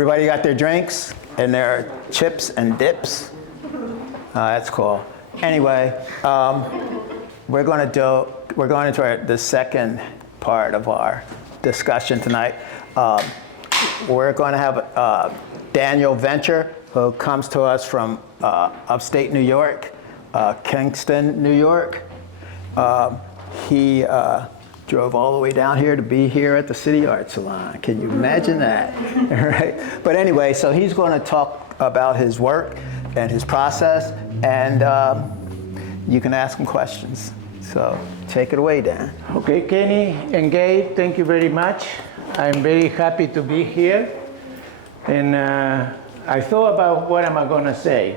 Everybody got their drinks and their chips and dips. That's cool. Anyway, we're going into the second part of our discussion tonight. We're going to have Daniel Venture, who comes to us from upstate New York, Kingston, New York. He drove all the way down here to be here at the City Art Salon. Can you imagine that? Right? But anyway, so he's going to talk about his work and his process, and you can ask him questions. So take it away, Dan. Okay, Kenny and Gabe, thank you very much. I'm very happy to be here. And I thought about what am I going to say.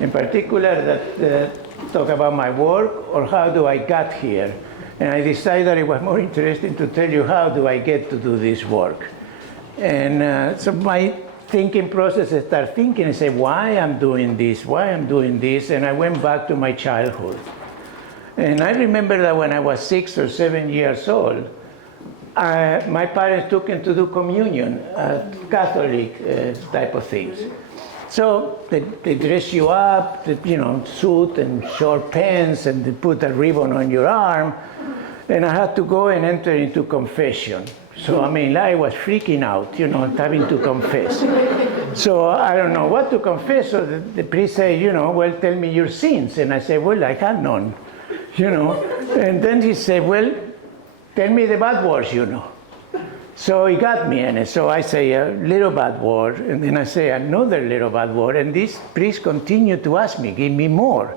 In particular, that talk about my work or how do I get here. And I decided it was more interesting to tell you how do I get to do this work. And so my thinking process, I started thinking and say, why I'm doing this, and I went back to my childhood. And I remember that when I was 6 or 7 years old, my parents took me to do communion, Catholic type of things. So they dress you up, suit and short pants, and they put a ribbon on your arm. And I had to go and enter into confession. So, I was freaking out, having to confess. So I don't know what to confess. So the priest said, well, tell me your sins. And I said, well, I had none, And then he said, well, tell me the bad words, So he got me, and so I say a little bad word, and then I say another little bad word, and this priest continued to ask me, give me more.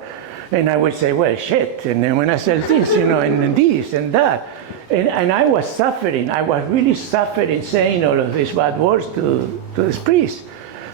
And I would say, well, shit, and then when I said this, and this and that, and I was suffering, I was really suffering saying all of these bad words to this priest.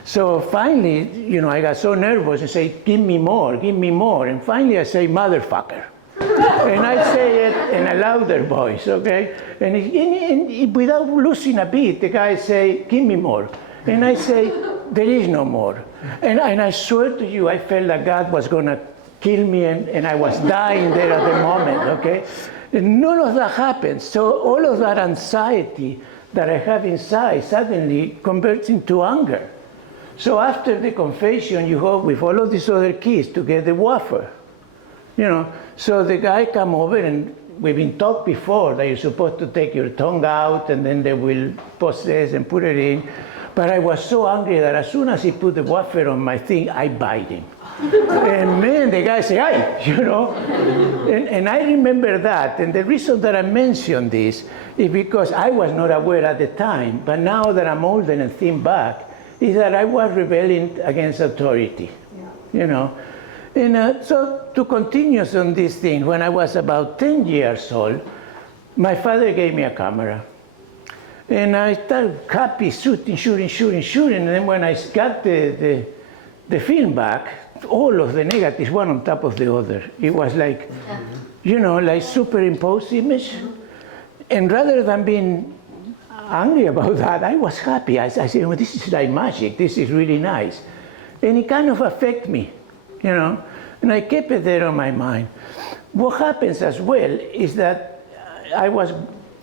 So finally, I got so nervous and say, give me more, and finally I say, motherfucker. And I say it in a louder voice, okay? And without losing a beat, the guy say, give me more. And I say, there is no more. And I swear to you, I felt like God was going to kill me, and I was dying there at the moment, okay? And none of that happened. So all of that anxiety that I have inside suddenly converts into anger. So after the confession, you go with all of these other kids to get the wafer. So the guy come over, and we've been taught before that you're supposed to take your tongue out, and then they will process and put it in. But I was so angry that as soon as he put the wafer on my thing, I bite him. And man, the guy said, "Ay," and I remember that. And the reason that I mention this is because I was not aware at the time, but now that I'm older and think back, is that I was rebelling against authority, And so to continue on this thing, when I was about 10 years old, my father gave me a camera. And I started happy, shooting. And then when I got the film back, all of the negatives, one on top of the other. It was like, like superimposed image. And rather than being angry about that, I was happy. I said, this is like magic. This is really nice. And it kind of affected me. And I kept it there on my mind. What happens as well is that I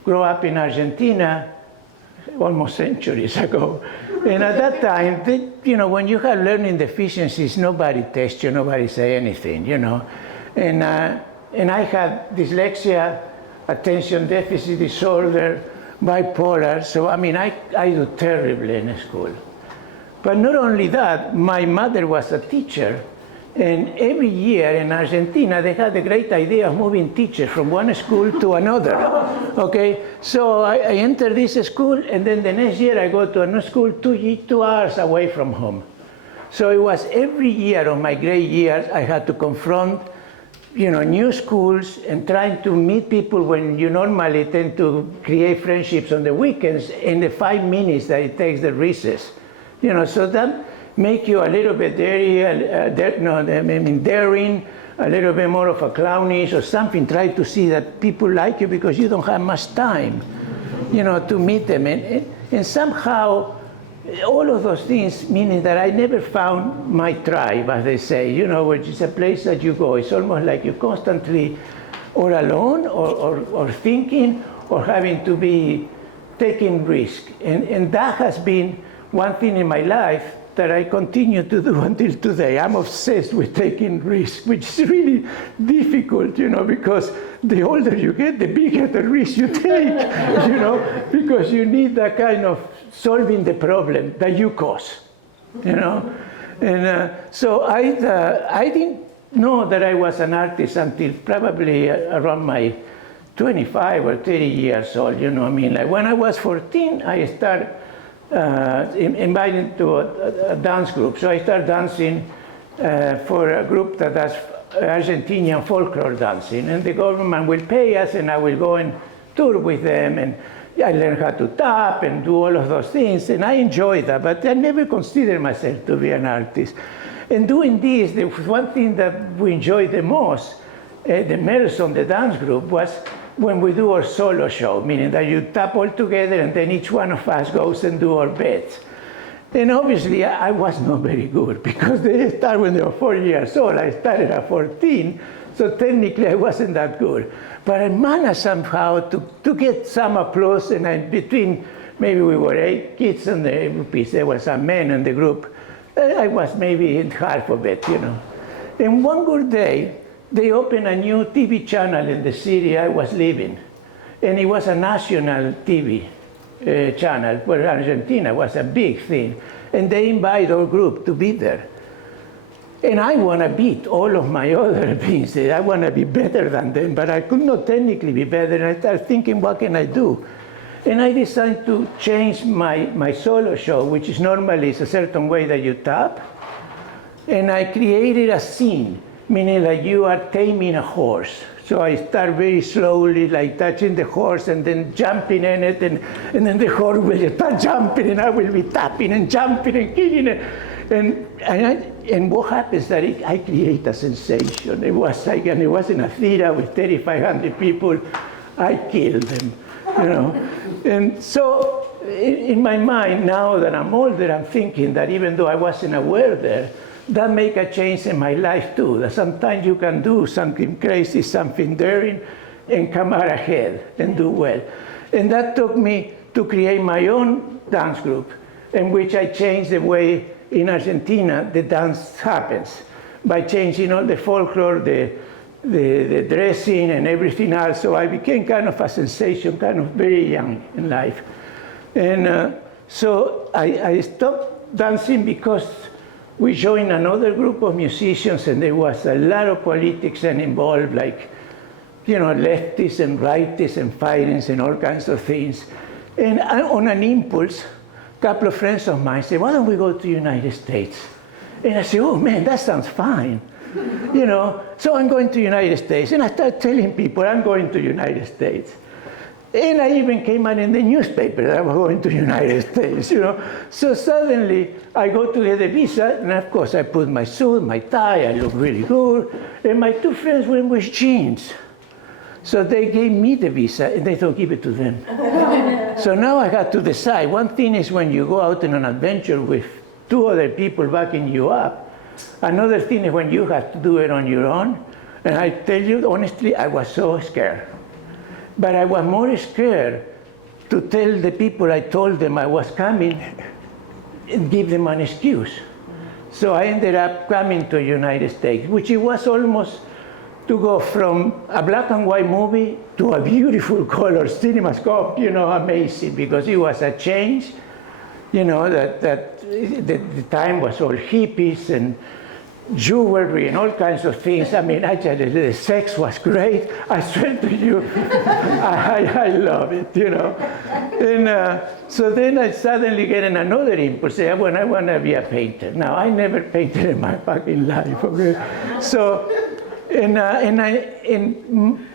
grew up in Argentina almost centuries ago. And at that time, when you have learning deficiencies, nobody tests you, nobody say anything, And I had dyslexia, attention deficit disorder, bipolar. So, I do terribly in school. But not only that, my mother was a teacher. And every year in Argentina, they had the great idea of moving teachers from one school to another, okay? So I entered this school, and then the next year I go to another school 2 hours away from home. So it was every year of my grade years, I had to confront, new schools and trying to meet people when you normally tend to create friendships on the weekends in the 5 minutes that it takes the recess. So that make you a little bit daring, a little bit more of a clownish or something. Try to see that people like you because you don't have much time, to meet them. And somehow, all of those things meaning that I never found my tribe, as they say, which is a place that you go. It's almost like you're constantly or alone or thinking or having to be taking risk. And that has been one thing in my life that I continue to do until today. I'm obsessed with taking risks, which is really difficult, because the older you get, the bigger the risk you take, because you need that kind of solving the problem that you cause, And so I didn't know that I was an artist until probably around my 25 or 30 years old, Like when I was 14, I started invited to a dance group. So I started dancing for a group that does Argentinian folklore dancing. And the government will pay us, and I will go and tour with them. And I learned how to tap and do all of those things. And I enjoyed that, but I never considered myself to be an artist. And doing this, the one thing that we enjoyed the most, the members of the dance group, was when we do our solo show, meaning that you tap all together and then each one of us goes and do our bets. And obviously I was not very good because they start when they were 4 years old. I started at 14, so technically I wasn't that good. But I managed somehow to get some applause, and between, maybe we were 8 kids in the group, there were some men in the group. I was maybe in half of it, And one good day, they opened a new TV channel in the city I was living. And it was a national TV channel, where Argentina was a big thing. And they invited our group to be there. And I want to beat all of my other things. I want to be better than them, but I could not technically be better. And I started thinking, what can I do? And I decided to change my solo show, which is normally a certain way that you tap. And I created a scene, meaning that you are taming a horse. So I start very slowly, like touching the horse and then jumping in it, and then the horse will start jumping, and I will be tapping and jumping and kicking it. And what happens that I create a sensation. It was like, and it was in a theater with 3,500 people. I killed them, And so in my mind, now that I'm older, I'm thinking that even though I wasn't aware there, that make a change in my life too. That sometimes you can do something crazy, something daring, and come out ahead and do well. And that took me to create my own dance group, in which I changed the way in Argentina the dance happens, by changing all the folklore, the dressing and everything else. So I became kind of a sensation, kind of very young in life. And so I stopped dancing because we joined another group of musicians, and there was a lot of politics involved, like, leftists and rightists and fightings and all kinds of things. And on an impulse, a couple of friends of mine said, why don't we go to the United States? And I said, oh man, that sounds fine. So I'm going to the United States. And I started telling people I'm going to the United States. And I even came out in the newspaper that I was going to the United States, So suddenly I go to get a visa, and of course I put my suit, my tie, I look really good. And my 2 friends went with jeans. So they gave me the visa, and they don't give it to them. So now I got to decide. One thing is when you go out on an adventure with 2 other people backing you up. Another thing is when you have to do it on your own. And I tell you, honestly, I was so scared. But I was more scared to tell the people I told them I was coming and give them an excuse. So I ended up coming to the United States, which it was almost to go from a black and white movie to a beautiful color cinemascope, amazing, because it was a change, that the time was all hippies and jewelry and all kinds of things. I mean, actually, the sex was great. I swear to you, I love it, And so then I suddenly get another impulse. I want to be a painter. Now, I never painted in my fucking life, okay? So, and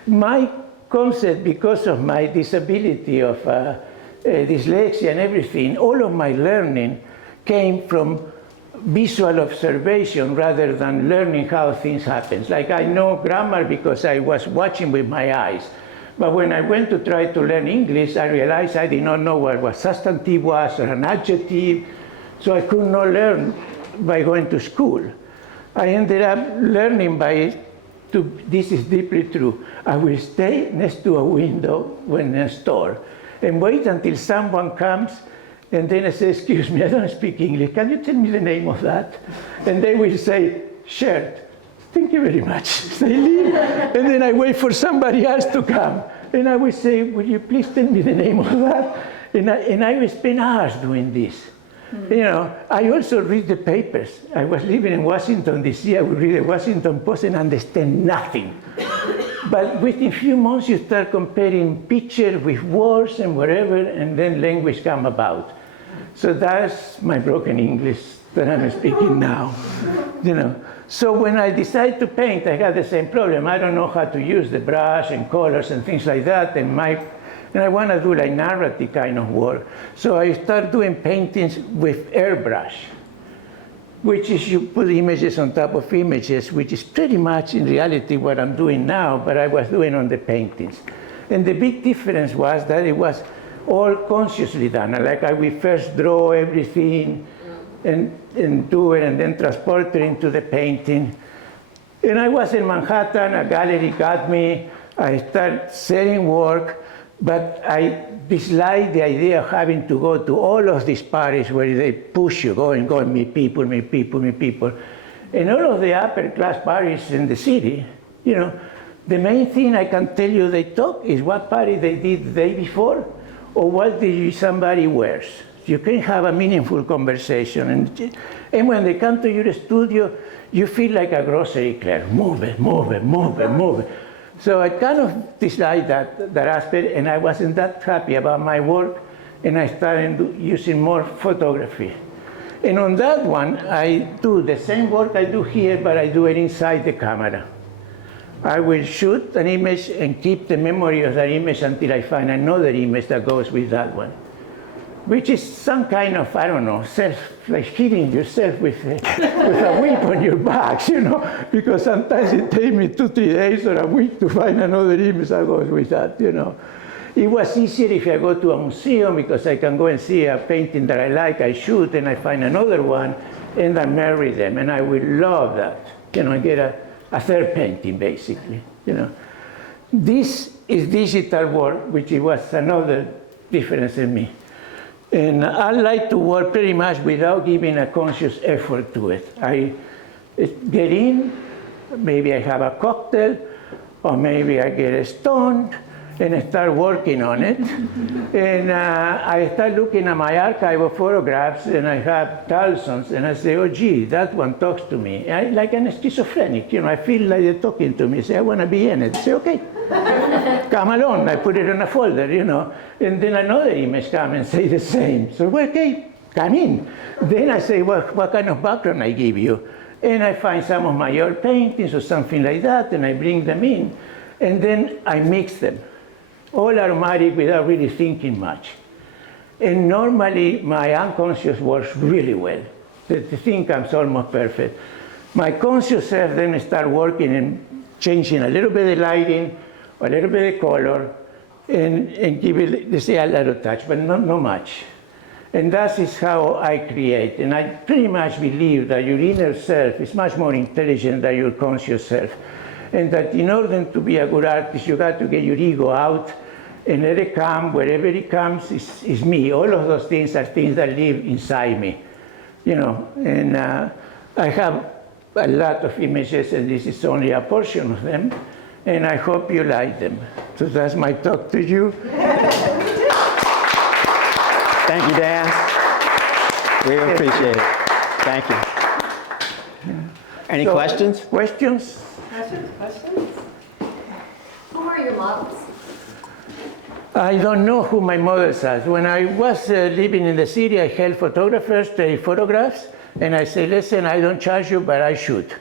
my concept, because of my disability of dyslexia and everything, all of my learning came from visual observation rather than learning how things happen. Like I know grammar because I was watching with my eyes. But when I went to try to learn English, I realized I did not know what a substantive was or an adjective. So I could not learn by going to school. I ended up learning this is deeply true. I will stay next to a window when in a store and wait until someone comes And then I say, excuse me, I don't speak English. Can you tell me the name of that? And they will say, shirt. Thank you very much. They leave, and then I wait for somebody else to come. And I will say, would you please tell me the name of that? And I will spend hours doing this. You know, I also read the papers. I was living in Washington, D.C. I would read the Washington Post and understand nothing. But within a few months, you start comparing pictures with words and whatever, and then language come about. So that's my broken English that I'm speaking now, you know. So when I decided to paint, I had the same problem. I don't know how to use the brush and colors and things like that, and I want to do like narrative kind of work. So I start doing paintings with airbrush, which is you put images on top of images, which is pretty much in reality what I'm doing now, but I was doing on the paintings. And the big difference was that it was all consciously done. Like I will first draw everything and do it and then transport it into the painting. And I was in Manhattan, a gallery got me, I started selling work, but I disliked the idea of having to go to all of these parties where they push you, go and meet people, meet people, meet people. And all of the upper class parties in the city, you know, the main thing I can tell you they talk is what party they did the day before or what did somebody wears. You can have a meaningful conversation. And when they come to your studio, you feel like a grocery clerk. Move it, move it, move it, move it. So I kind of disliked that aspect, and I wasn't that happy about my work, and I started using more photography. And on that one, I do the same work I do here, but I do it inside the camera. I will shoot an image and keep the memory of that image until I find another image that goes with that one, which is some kind of, I don't know, like hitting yourself with a whip on your back, you know, because sometimes it takes me 2-3 days or a week to find another image that goes with that, you know. It was easier if I go to a museum because I can go and see a painting that I like, I shoot, and I find another one, and I marry them, and I will love that, you know, I get a third painting, basically, you know. This is digital work, which was another difference in me. And I like to work pretty much without giving a conscious effort to it. I get in, maybe I have a cocktail, or maybe I get stoned, and I start working on it. And I start looking at my archive of photographs, and I have thousands, and I say, oh, gee, that one talks to me. I like an schizophrenic, you know, I feel like they're talking to me. I say, I want to be in it. I say, okay. Come along, I put it in a folder, you know, and then another image come and say the same. So, well, okay, come in. Then I say, well, what kind of background I give you? And I find some of my old paintings or something like that, and I bring them in. And then I mix them, all automatic without really thinking much. And normally, my unconscious works really well. The thing comes almost perfect. My conscious self then start working and changing a little bit of lighting, a little bit of color, and give it, they say, a little touch, but not much. And that is how I create. And I pretty much believe that your inner self is much more intelligent than your conscious self. And that in order to be a good artist, you got to get your ego out and let it come. Wherever it comes is me. All of those things are things that live inside me, you know. And I have a lot of images, and this is only a portion of them. And I hope you like them. So that's my talk to you. Thank you, Dan. We appreciate it. Thank you. Any questions? Questions? Questions? Who are your models? I don't know who my models are. When I was living in the city, I held photographers take photographs, and I say, listen, I don't charge you, but I shoot,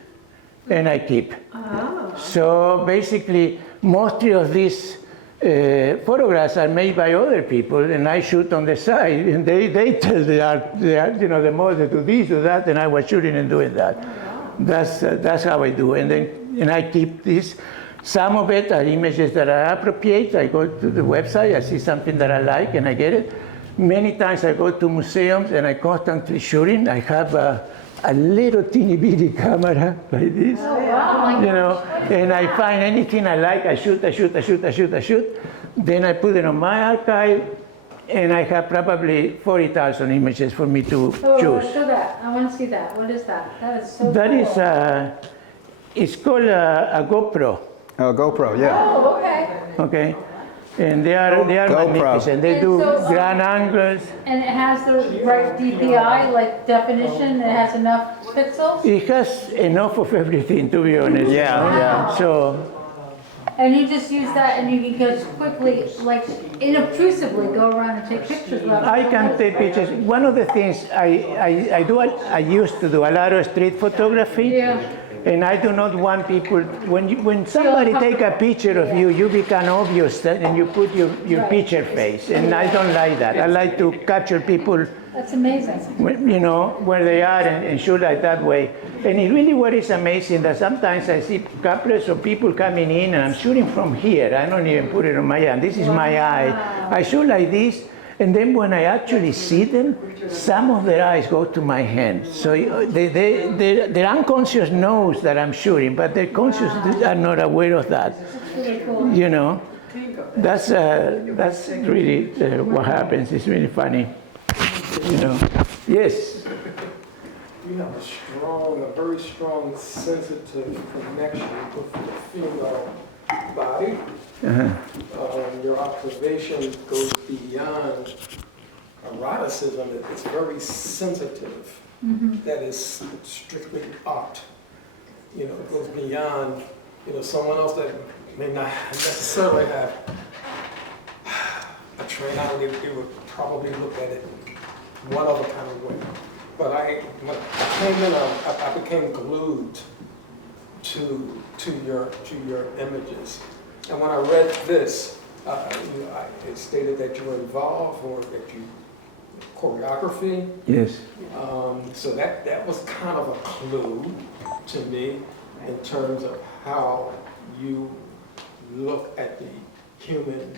and I keep. Oh. So basically, most of these photographs are made by other people, and I shoot on the side, and they tell the art, you know, the model to do this or that, and I was shooting and doing that. That's how I do, and I keep this. Some of it are images that are appropriate. I go to the website, I see something that I like, and I get it. Many times I go to museums, and I constantly shooting. I have a little teeny bitty camera like this, you know, and I find anything I like, I shoot. Then I put it on my archive, and I have probably 40,000 images for me to Oh, choose. show that. I want to see that. What is that? That is so That cool. is it's called a GoPro. Oh, GoPro, yeah. Oh, okay. Okay, and they are GoPro. magnificent. They And do so, grand angles. And it has the right DPI, like definition, it has enough pixels? It has enough of everything, to be honest. Yeah, yeah. So And you just use that and you can just quickly, like inobtrusively go around and take pictures of it. I can take pictures. One of the things I used to do a lot of street photography. Yeah. And I do not want people, when somebody take a picture of you, you become obvious and you put your Right. picture face. And I don't like that. I like to capture people, That's amazing. you know, where they are and shoot like that way. And it really what is amazing that sometimes I see couples of people coming in and I'm shooting from here. I don't even put it on my eye. This is my eye. I shoot like this. And then when I actually see them, some of their eyes go to my hand. So their unconscious knows that I'm shooting, but their conscious are not aware of that. Really cool. You know, that's really what happens. It's really funny. You know, yes. You have a very strong, sensitive connection with the female body. Your observation goes beyond eroticism. It's very sensitive. That is strictly art. You know, it goes beyond, you know, someone else that may not necessarily have a trained eye, they would probably look at it one other kind of way. But when I came in, I became glued to your images. And when I read this, it stated that you were involved or that you choreography. Yes. So that was kind of a clue to me in terms of how you look at the human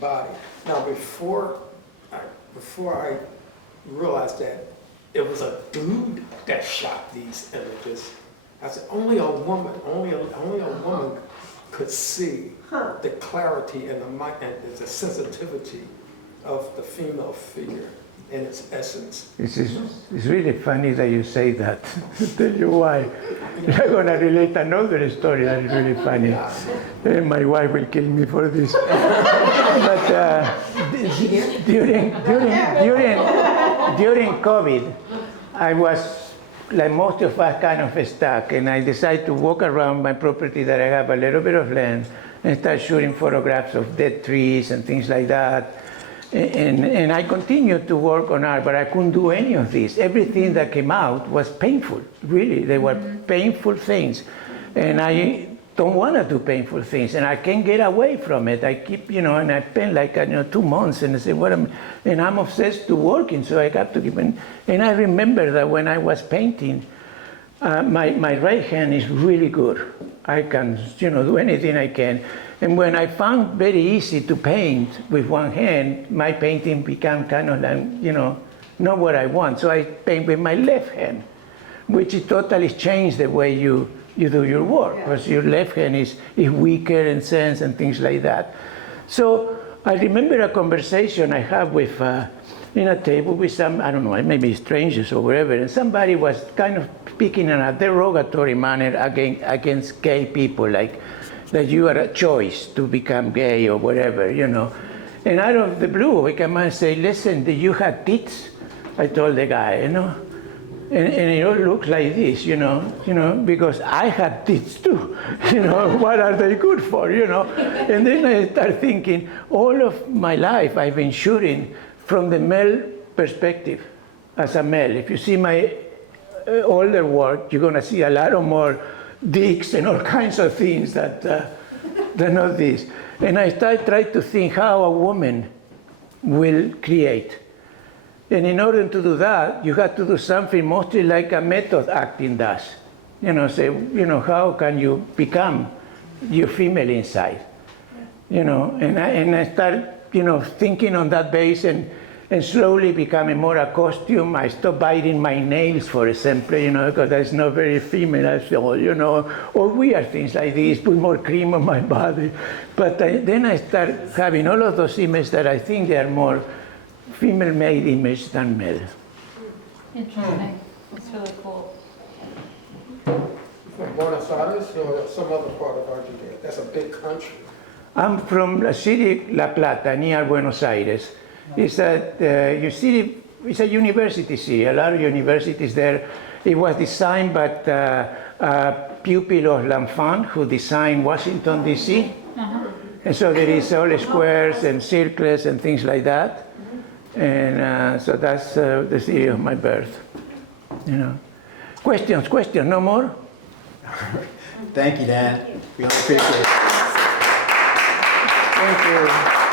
body. Now, before I realized that it was a dude that shot these images, I said, only a woman could see the clarity and the sensitivity of the female figure in its essence. It's really funny that you say that. I'll tell you why. I'm going to relate another story that is really funny. And my wife will kill me for this. But during COVID, I was, like most of us, kind of stuck, and I decided to walk around my property that I have a little bit of land and start shooting photographs of dead trees and things like that. And I continued to work on art, but I couldn't do any of this. Everything that came out was painful, really. They were painful things. And I don't want to do painful things, and I can't get away from it. I keep, and I spent like 2 months, and I said, and I'm obsessed to working, so I have to keep. And I remember that when I was painting, my right hand is really good. I can, do anything I can. And when I found very easy to paint with one hand, my painting became kind of like, not what I want. So I paint with my left hand, which it totally changed the way you do your work, because your left hand is weaker in sense and things like that. So I remember a conversation I had with, in a table with some, I don't know, maybe strangers or whatever, and somebody was kind of speaking in a derogatory manner against gay people, like that you are a choice to become gay or whatever, And out of the blue, I come and say, listen, do you have tits? I told the guy, And it all looks like this, because I had tits too. What are they good for, And then I start thinking, all of my life I've been shooting from the male perspective, as a male. If you see my older work, you're gonna see a lot of more dicks and all kinds of things that they're not this. And I trying to think how a woman will create. And in order to do that, you have to do something mostly like a method acting does. How can you become your female inside? And I start, thinking on that base and slowly becoming more a costume. I stopped biting my nails, for example, because that's not very female at all, or weird things like this, put more cream on my body. But then I start having all of those images that I think they are more female-made image than male. Interesting. That's really cool. From Buenos Aires or some other part of Argentina? That's a big country. I'm from the city La Plata, near Buenos Aires. It's it's a university city, a lot of universities there. It was designed by a pupil of L'Enfant, who designed Washington, D.C. And so there is all squares and circles and things like that. And so that's the city of my birth. You know. Questions, no more? Thank you, Dan. We all appreciate it. Thank you.